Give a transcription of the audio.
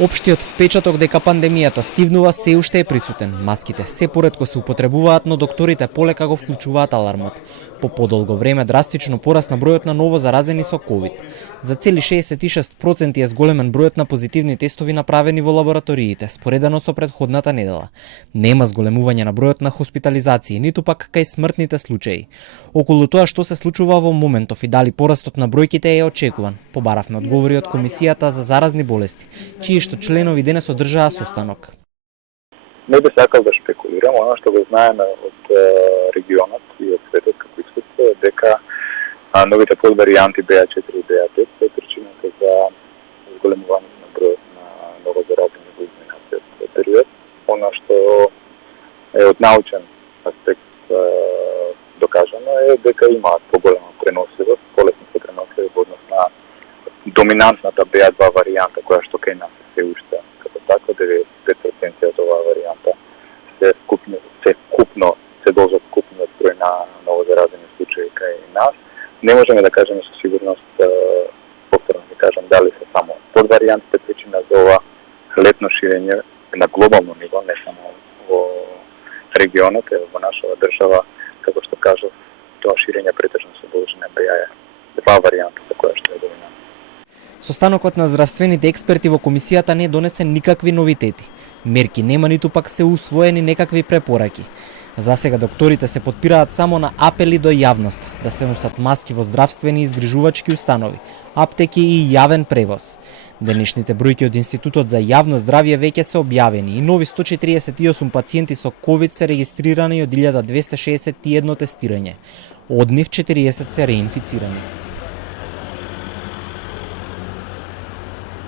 Општиот впечаток дека пандемијата стивнува се уште е присутен. Маските се поретко се употребуваат, но докторите полека го вклучуваат алармот. По подолго време драстично порасна бројот на ново заразени со ковид. За цели 66% е зголемен бројот на позитивни тестови направени во лабораториите, споредено со претходната недела. Нема зголемување на бројот на хоспитализации, ниту пак кај смртните случаи. Околу тоа што се случува во моментов и дали порастот на бројките е очекуван, побаравме одговори од Комисијата за заразни болести, чии што членови денес одржаа состанок. Не би сакал да шпекулирам, оно што го знаеме од регионот и од светот како искуство е дека новите подваријанти BA4 и BA5 се причината за зголемување на бројот на новозаразени во изминатиот период. Оно што е од научен аспект докажано е дека имаат поголема преносливост, полесно се преносливи во однос на доминантната BA2 варијанта која што кај нас се уште како така 95% од оваа варијанта се должат купниот број на новозаразени случаи кај нас. Не можеме да кажеме со сигурност, повторно да кажам, дали се само подваријантите причина за ова летно ширење на глобално ниво, не само во регионот, во нашава држава, како што кажав, тоа ширење претежно се должи на BA2 варијантата која што е доминантна. Состанокот на здравствените експерти во комисијата не донесе никакви новитети. Мерки нема, ниту пак се усвоени некакви препораки. За сега докторите се потпираат само на апели до јавноста да се носат маски во здравствени и изгрижувачки установи, аптеки и јавен превоз. Денешните бројки од Институтот за јавно здравје веќе се објавени и нови 148 пациенти со COVID се регистрирани од 1261 тестирање. Од нив 40 се реинфицирани.